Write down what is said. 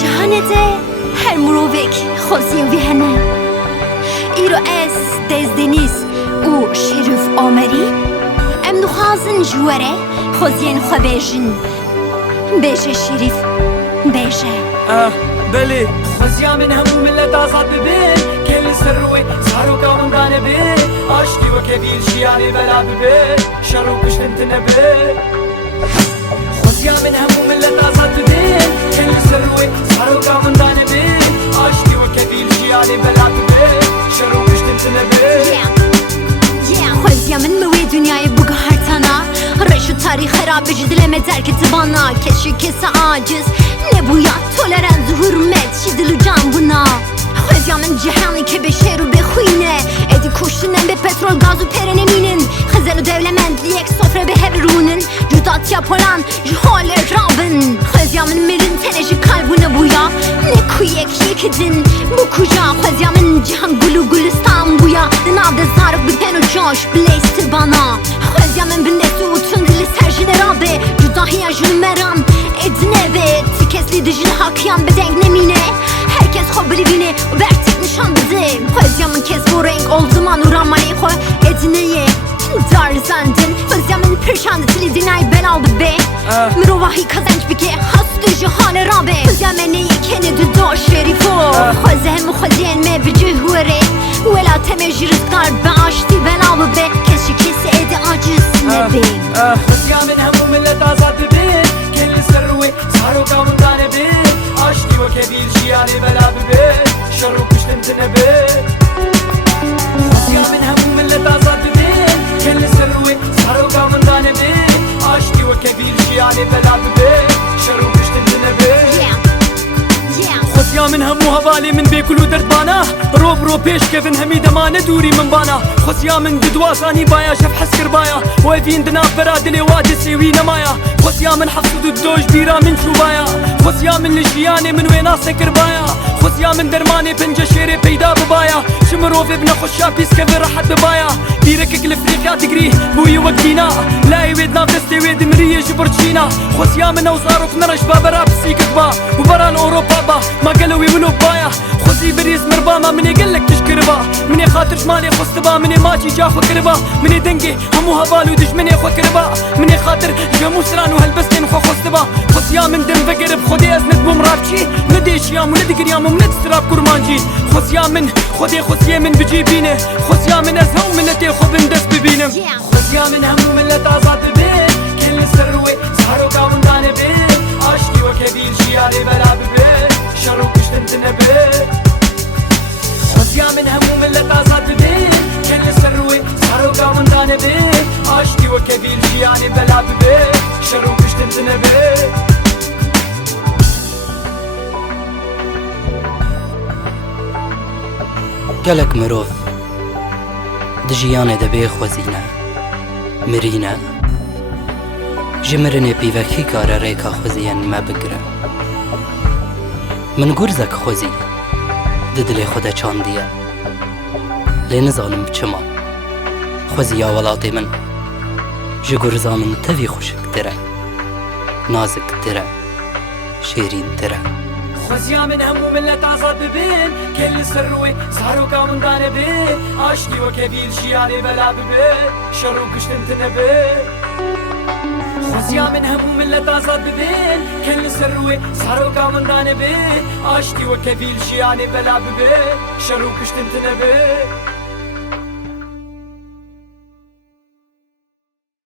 جهانته هر مروفك خوزی و هنه ایرو از دزدنیس و شریف آمری ام نخوازن جواره خوزین خو بیجن بیجه شریف بیجه بله خوزیا من همو ملت آزاد ببین کل سروی سارو کامن دانه بی عاشقی و کبیر شیاری بلا ببین شر و کشتن تنبی خوزیا من همو ملت آزاد ببین کل سروی سارو کامن دانه بی عاشقی و کبیر شیاری بلا ببین شر و کشتن تنبی خوزیا من موی dünyayı bu hartana Reşu tarih harabe dileme terk etti bana Keşke kese aciz Ne bu ya tolerans hürmet Şidil can buna خوزیا من جهانی که به شعر و به خوینه ادی کشتنم به پترول گاز و پرنمینن خزل و دولمند یک سفره به هرونن جدات yaparan جهال رابن خوزیا من میرن تنشی kalbine buya Ne kuyek yekidin bu kuca خوزیا من cihan gulu gulistan buya Denavde zarık bir pen o coş bileysti bana خوزیا من bindesi utun dili serjide rabe Cudahiya jülmeran edine ve tikesli dijil hakiyan bedenk nemine Herkes خو بلیوینه و برتیک نشان بده خوزیا من کس و رنگ oldu man uğramani خو edineye dar zandın خوزیا من perşandı tili dinay belal be Mirovahi kazanç bike hastı jihane rabe خوزیا من yekene düdo şerifo خوزه hem خوزین me bir cühvere ولا تمجي رزقار بعاشتي belal be Keşke kesi edi aciz nebe خوزیا من همو ملت آزاد ببین کل سروی سارو کامن دانه بی عاشقی و کبیر شیاری بلا ببین شر و کشتن تنبی خوزیا من همو ملت آزاد ببین کل سروی سارو کامن دانه بی عاشقی و کبیر شیاری بلا ببین شر و کشتن تنبی خوزیا من همو حوالی من بیکلو درد بانا روب رو پیش کفن همی دمانه دوری من بانا خوزیا من ددواسانی بایا شف حسکر بایا ویفین دناف برادلی وادی سیوی نمایا خوزیا من حفظ دوش بیرا من شوبایا خوزیا من لجیانی من وینا سکر بایا خوزیا من درمانی پنجه شیری پیدا ببایا شمروف ابن خوشا پیس کفن راحت ببایا دیرک اکل افریقیا تگری بوی وقتینا لای وید ناف دستی وید مریه جبرچینا خوزیا من اوزاروک نرش بابرا بسیکت با وبران اوروبا با ما قلوي ولو بايا خوزي بريز مرباما مني قلك تشكربا مني خاطرش مالي خستبا مني ماجي جا خو كربا مني دنقي همو هبالو دش مني خو كربا مني خاطر جمو سران وهالبستين خو خستبا خوزيا من دم فقرب خودي ازنت بمرابشي نديش يامو ندقر يامو منتستراب كرمانجي خوزيا من خودي خوزيا من بجيبينه خوزيا من ازهو منتي خو بندس ببينم خوزيا من همو ملت آزاد ببين كل سروي سارو كامن دانه بين عاشقي وكبير شياري بلا ببين شر و کشتن تنبی خوزیا من همو ملت آزاد ببین کل سروی سارو کامن دانه بی عاشقی و کبیر شیانی بلا ببین شر و کشتن تنبی گلک مروف دجیانه دبی خوزینه مرینه جمرنه پیوکی کار ریکا خوزین ما بگره من گرزک خوزی ددل خود چاندیه لی نزانم چما خوزی یا ولاتی من جه گرزانم توی خوشک تره نازک تره شیرین تره خوزیا من همو ملت آزاد ببین کل سروی سارو کامن دانه بین عاشقی و کبیر شیاری بلا ببین شر و کشتن تنبی خوزیا من همو ملت آزاد ببین کل سروی سارو کامن دانه بین عاشقی و کبیر شیانی بلا ببین شر و کشتن تنبی